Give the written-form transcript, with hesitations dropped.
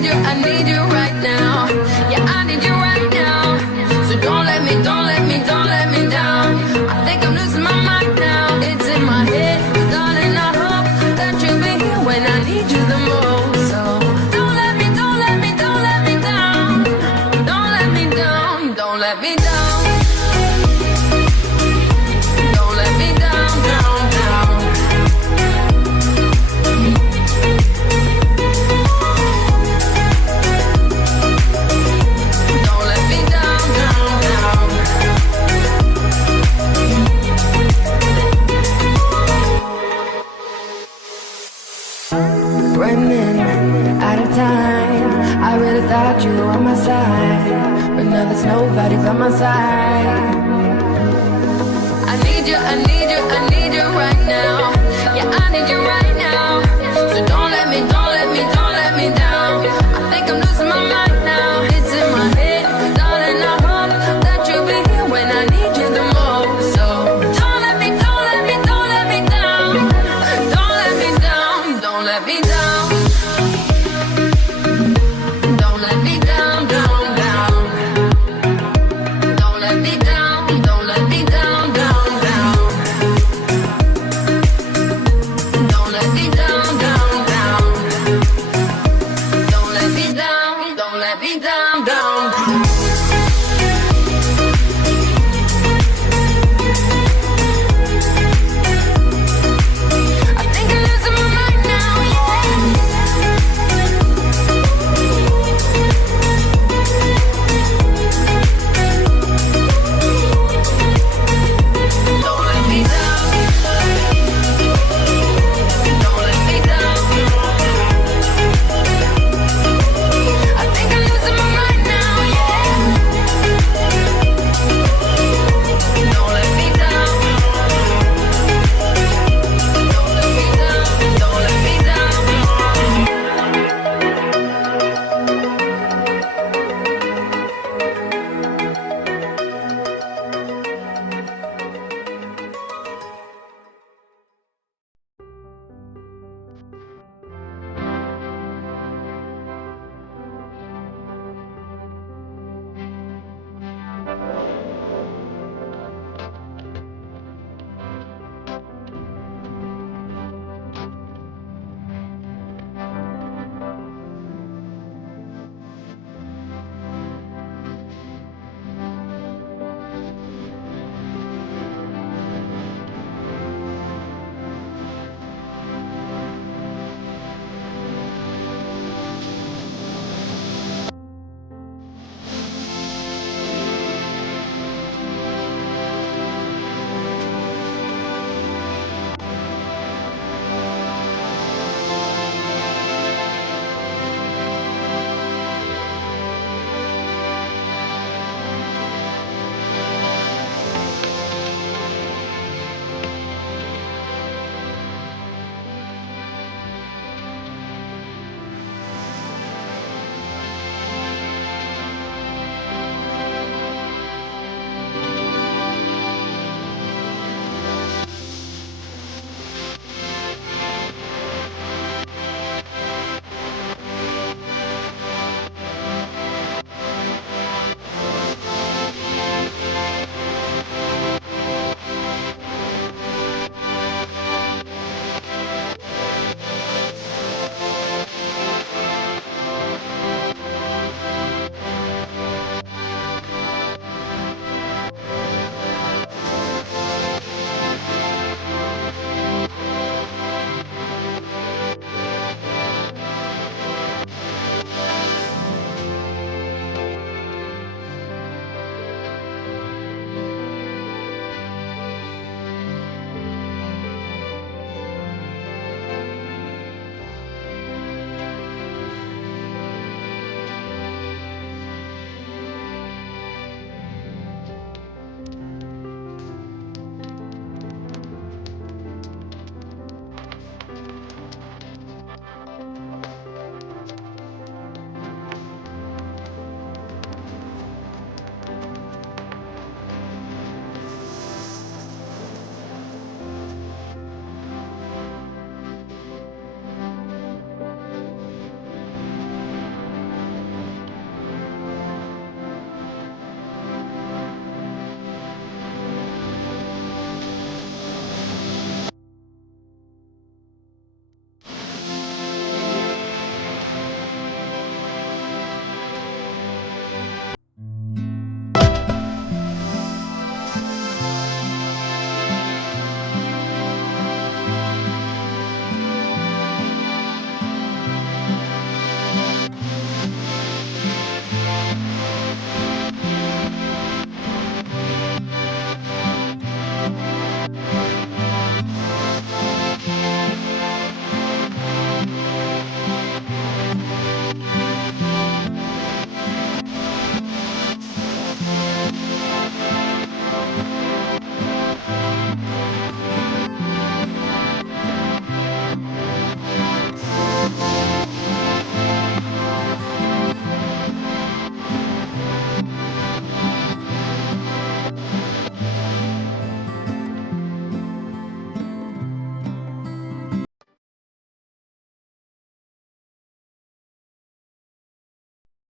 need you right now. Yeah, I need you right now. So don't let me down. I think I'm losing my mind now. It's in my head, darling. I hope that you'll be here when I need you the most. So don't let me down. Don't let me down. Don't let me down. Don't let me down, down, down. Don't let me down, down, down. Running out of time. I really thought you were on my side, but now there's nobody by my side. I need you right now. Yeah, I need you right